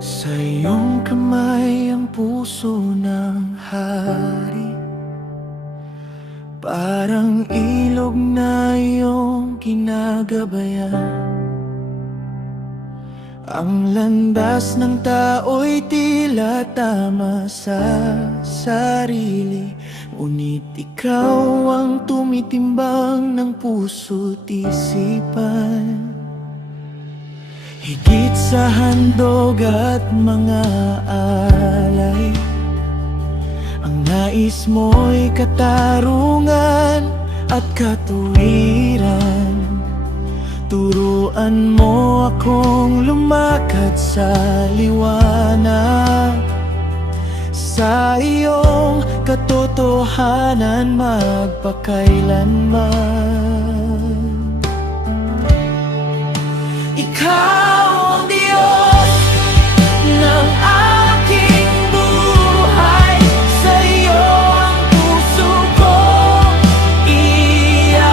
Sa iyong kamay ang puso ng hari, parang ilog na iyong kinagabayan. Ang landas ng tao'y tila tama sa sarili, ngunit ikaw ang tumitimbang ng puso't isipan. Higit sa handog at mga alay, ang nais mo'y katarungan at katuwiran. Turuan mo akong lumakad sa liwanag, sa iyong katotohanan magpakailanman. Ikaw ang Diyos ng aking buhay, sa iyo ang puso kong iaalay.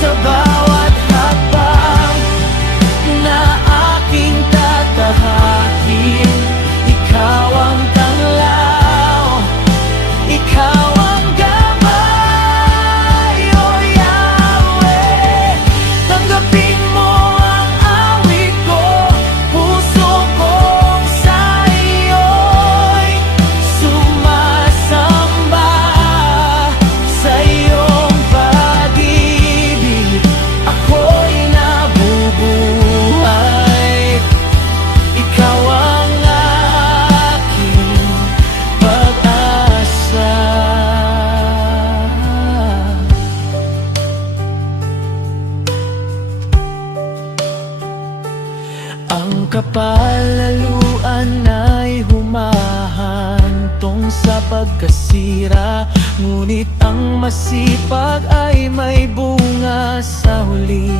Sa bawat hakbang na aking tatahakin, ikaw ang tanglaw, ikaw ang gabay, O Yahweh. Tanggapin mo ang awit ko, puso kong sa iyo'y sumasamba. Sa iyong pag-ibig ako'y nabubuhay. Ikaw ang aking pag-asa. Ang kapalaluan ay humahantong sa pagkasira, ngunit ang masipag ay may bunga sa huli.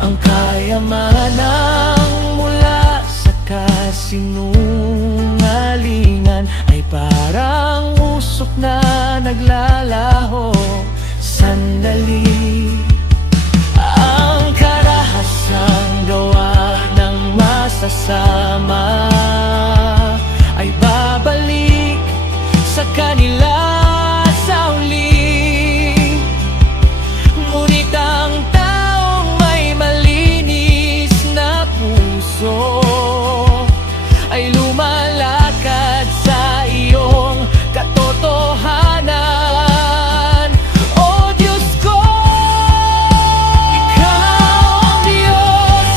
Ang kayamanang mula sa kasinungalingan ay parang usok na naglalaho sandali. Ang karahasang gawa ng masasama ay babalik sa kanila sa huli. Ngunit ang taong may malinis na puso ay lumalakad sa iyong katotohanan. O Diyos ko, ikaw ang Diyos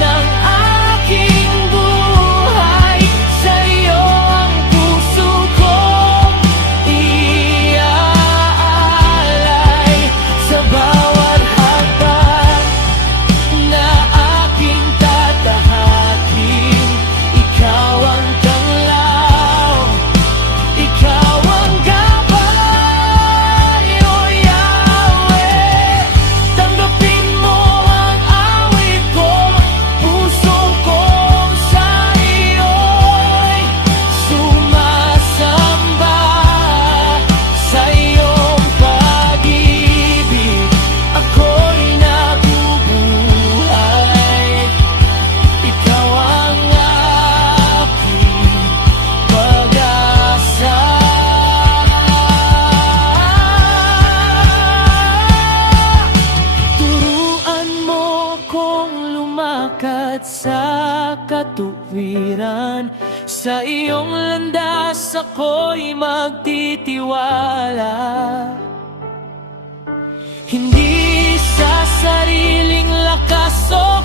ng aking buhay, sa iyo ang puso kong iaalay. Sa bawat hakbang na aking tatahakin, ikaw ang tanglaw, ikaw ang gabay, O Yahweh. Tanggapin mo ang awit ko, puso kong sa iyo'y sumasamba. Sa iyong pag-ibig ako'y nabubuhay. Ikaw ang aking pag-asa. Turuan mo kong lumakad sa katuwiran, sa iyong landas ako'y magtitiwala. Hindi sa sariling lakas o